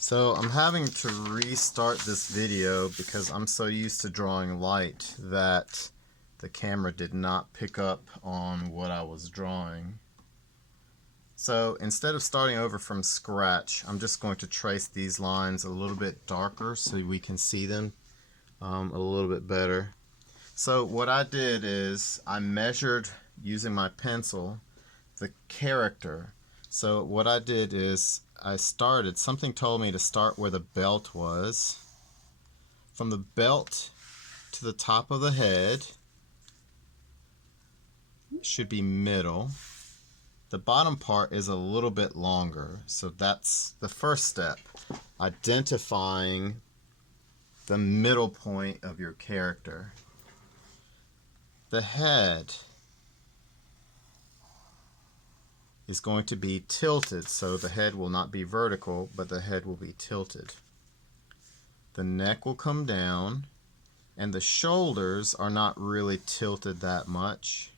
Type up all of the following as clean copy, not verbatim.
So I'm having to restart this video because I'm so used to drawing light that the camera did not pick up on what I was drawing. So instead of starting over from scratch, I'm just going to trace these lines a little bit darker so we can see them a little bit better. So what I did is I measured using my pencil the character. So what I did is something told me to start where the belt was. From the belt to the top of the head should be middle. The bottom part is a little bit longer, so that's the first step, identifying the middle point of your character. The head is going to be tilted, so the head will not be vertical, but the head will be tilted. The neck will come down, and the shoulders are not really tilted that much,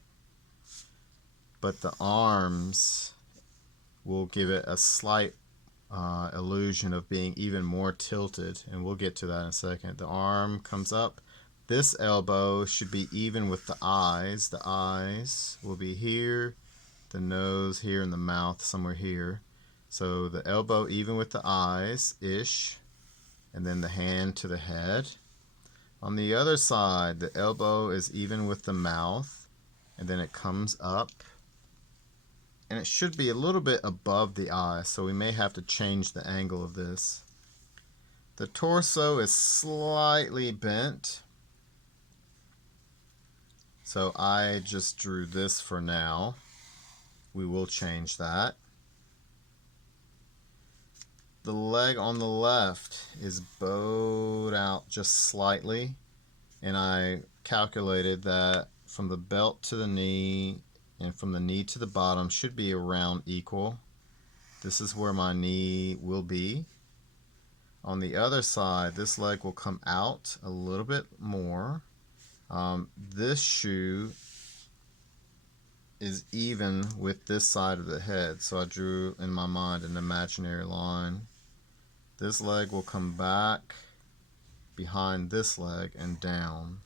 but the arms will give it a slight illusion of being even more tilted, and we'll get to that in a second. The arm comes up. This elbow should be even with the eyes. The eyes will be here, the nose here, and the mouth somewhere here. So the elbow even with the eyes-ish, and then the hand to the head. On the other side, the elbow is even with the mouth, and then it comes up. And it should be a little bit above the eye, so we may have to change the angle of this. The torso is slightly bent, so I just drew this for now. We will change that. The leg on the left is bowed out just slightly, and I calculated that from the belt to the knee and from the knee to the bottom should be around equal. This is where my knee will be. On the other side, this leg will come out a little bit more. This shoe is even with this side of the head, so I drew in my mind an imaginary line. This leg will come back behind this leg and down.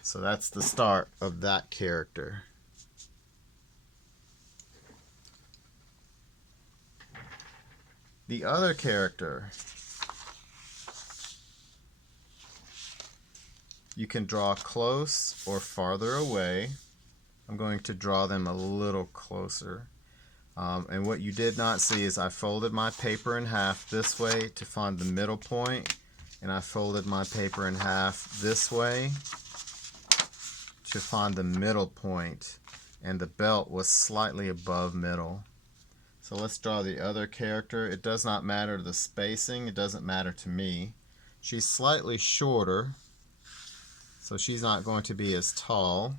So that's the start of that character. The other character, you can draw close or farther away. I'm going to draw them a little closer. And what you did not see is I folded my paper in half this way to find the middle point, and I folded my paper in half this way to find the middle point, and the belt was slightly above middle. So let's draw the other character. It does not matter the spacing, it doesn't matter to me. She's slightly shorter, so she's not going to be as tall,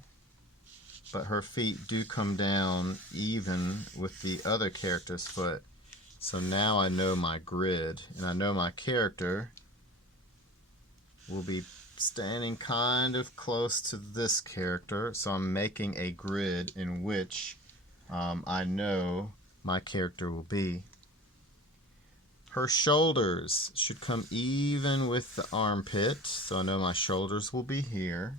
but her feet do come down even with the other character's foot. So now I know my grid, and I know my character will be standing kind of close to this character, so I'm making a grid in which I know my character will be. Her shoulders should come even with the armpit, so I know my shoulders will be here.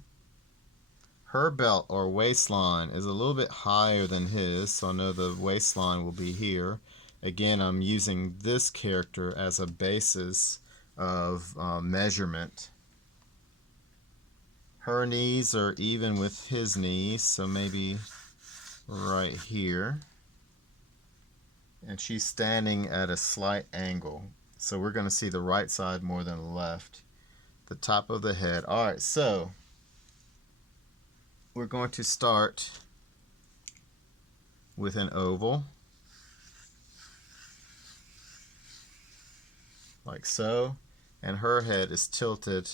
Her belt or waistline is a little bit higher than his, so I know the waistline will be here. Again, I'm using this character as a basis of measurement. Her knees are even with his knees, so maybe right here. And she's standing at a slight angle, so we're going to see the right side more than the left. The top of the head. Alright, so we're going to start with an oval, like so, and her head is tilted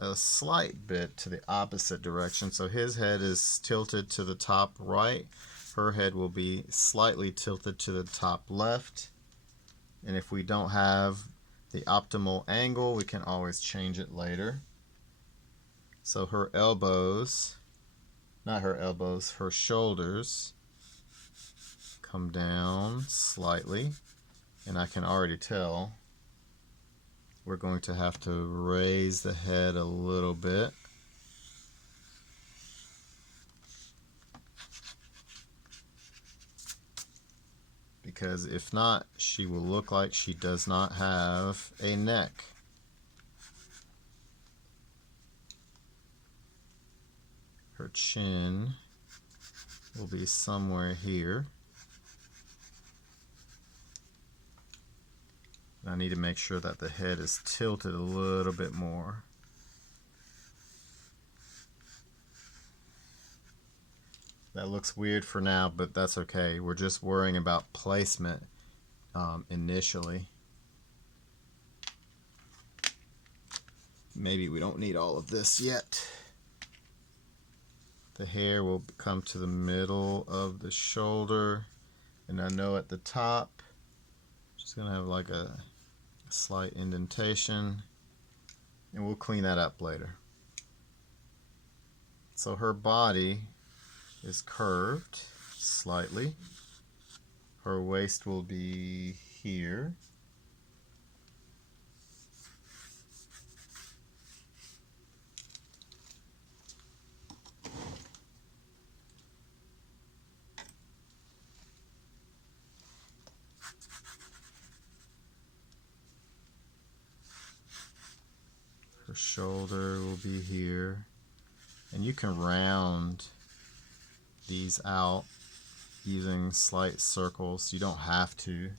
a slight bit to the opposite direction, so his head is tilted to the top right, her head will be slightly tilted to the top left, and if we don't have the optimal angle, we can always change it later. So her elbows, not her elbows, her shoulders come down slightly, and I can already tell we're going to have to raise the head a little bit. Because if not, she will look like she does not have a neck. Her chin will be somewhere here. I need to make sure that the head is tilted a little bit more. That looks weird for now, but that's okay. We're just worrying about placement initially. Maybe we don't need all of this yet. The hair will come to the middle of the shoulder, and I know at the top she's gonna have like a slight indentation, and we'll clean that up later. So her body is curved slightly. Her waist will be here. Her shoulder will be here. And you can round these out using slight circles. You don't have to.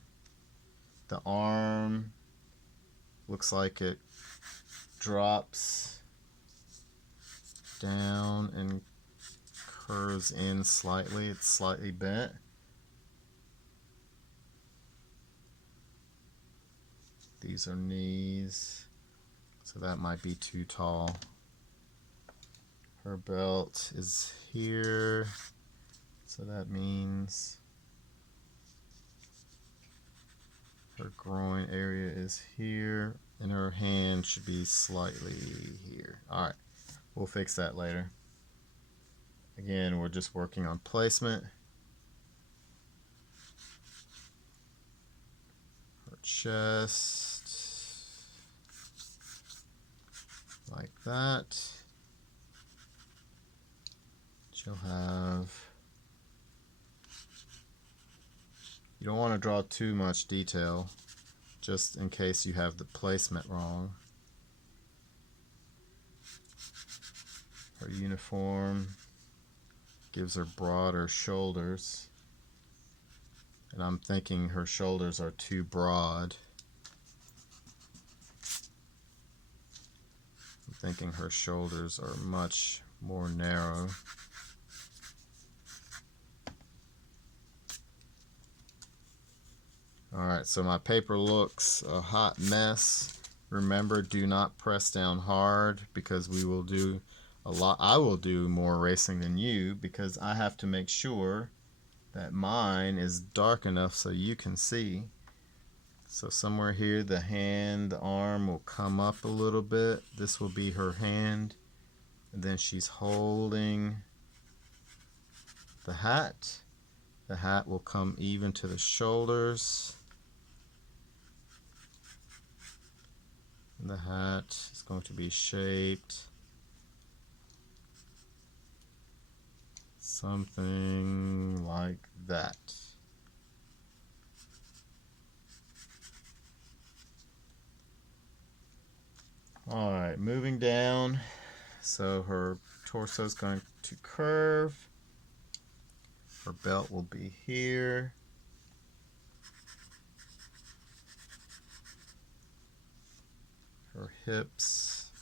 The arm looks like it drops down and curves in slightly. It's slightly bent. These are knees, so that might be too tall. Her belt is here, so that means her groin area is here, and her hand should be slightly here. Alright, we'll fix that later. Again, we're just working on placement. Her chest, like that. She'll have, you don't want to draw too much detail, just in case you have the placement wrong. Her uniform gives her broader shoulders, and I'm thinking her shoulders are too broad. I'm thinking her shoulders are much more narrow. Alright, so my paper looks a hot mess. Remember, do not press down hard, because we will do a lot. I will do more erasing than you, because I have to make sure that mine is dark enough so you can see. So somewhere here, the hand, the arm will come up a little bit. This will be her hand, and then she's holding the hat. The hat will come even to the shoulders. And the hat is going to be shaped something like that. Alright, moving down. So her torso is going to curve. Her belt will be here. Her hips.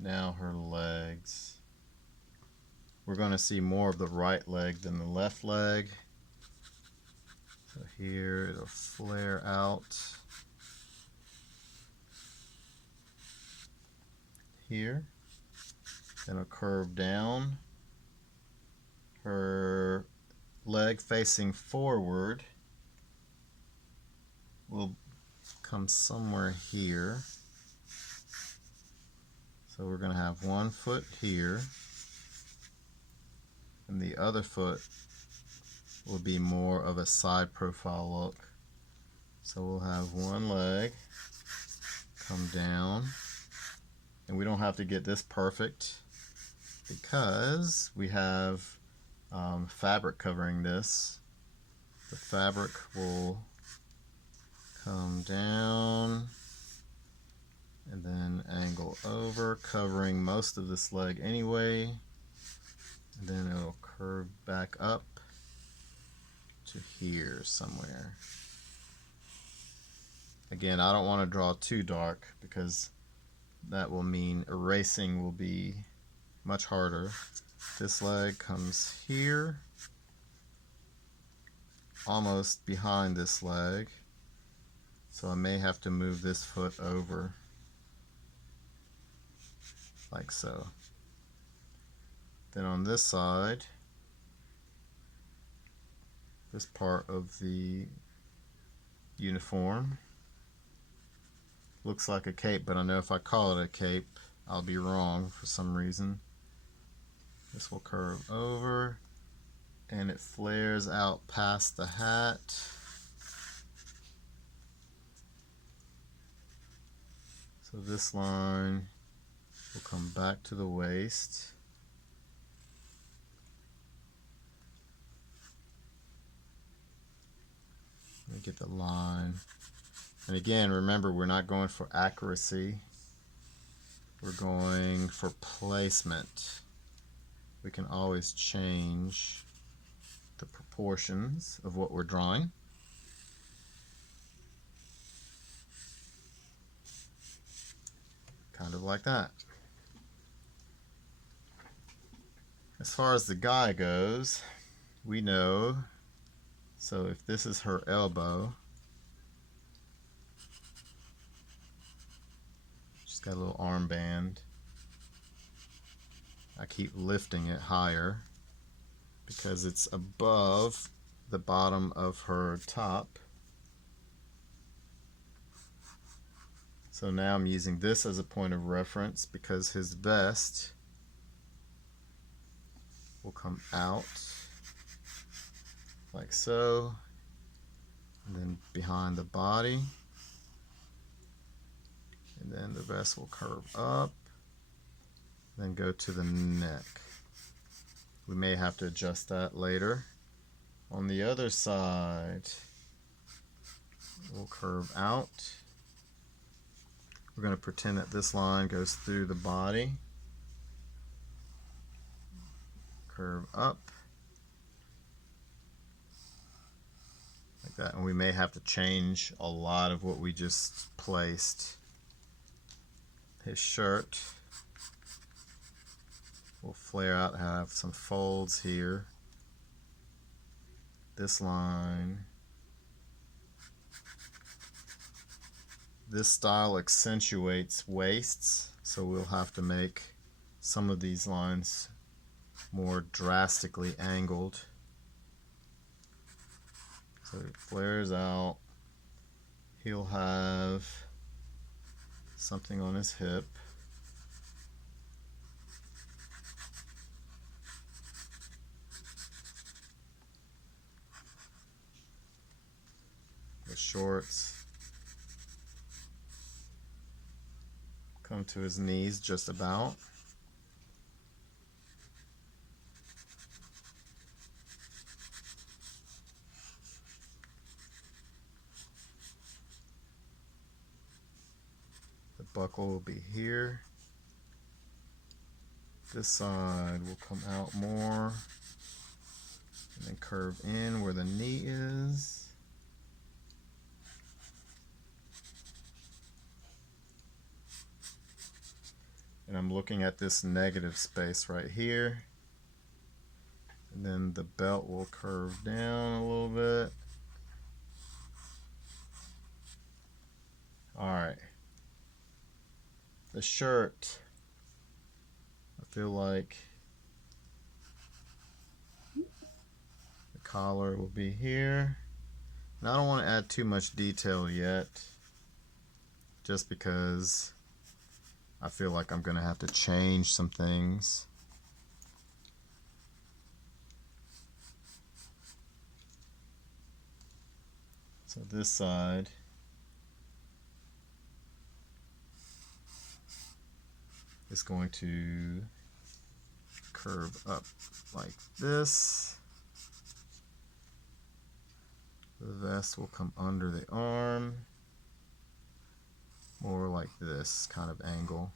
Now her legs. We're going to see more of the right leg than the left leg. So here it'll flare out. Here. Then it'll curve down. Her leg facing forward will come somewhere here. So we're going to have one foot here, and the other foot will be more of a side profile look. So we'll have one leg come down, and we don't have to get this perfect because we have fabric covering this. The fabric will come down and then angle over, covering most of this leg anyway, and then it'll curve back up to here somewhere. Again, I don't want to draw too dark because that will mean erasing will be much harder. This leg comes here, almost behind this leg, so I may have to move this foot over like so. Then on this side, this part of the uniform looks like a cape, but I know if I call it a cape, I'll be wrong for some reason. This will curve over and it flares out past the hat. So this line will come back to the waist. Let me get the line. And again, remember, we're not going for accuracy. We're going for placement. We can always change the proportions of what we're drawing. Kind of like that. As far as the guy goes, we know, so if this is her elbow, she's got a little armband. I keep lifting it higher because it's above the bottom of her top. So now I'm using this as a point of reference because his vest will come out like so, and then behind the body, and then the vest will curve up, then go to the neck. We may have to adjust that later. On the other side, we'll curve out. We're going to pretend that this line goes through the body, curve up like that, and we may have to change a lot of what we just placed. His shirt will flare out and have some folds here. This line, this style accentuates waists, so we'll have to make some of these lines more drastically angled. So it flares out. He'll have something on his hip. The shorts come to his knees just about. The buckle will be here. This side will come out more and then curve in where the knee is. And I'm looking at this negative space right here. And then the belt will curve down a little bit. Alright. The shirt, I feel like the collar will be here. And I don't want to add too much detail yet, just because I feel like I'm going to have to change some things. So this side is going to curve up like this. The vest will come under the arm, more like this kind of angle.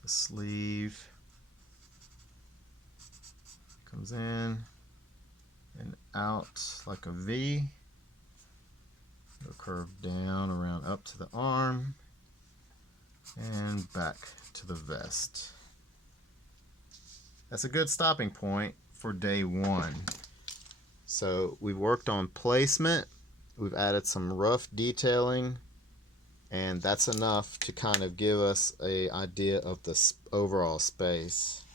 The sleeve comes in and out like a V. It'll curve down around up to the arm and back to the vest. That's a good stopping point for day one. So we've worked on placement, we've added some rough detailing, and that's enough to kind of give us an idea of the overall space.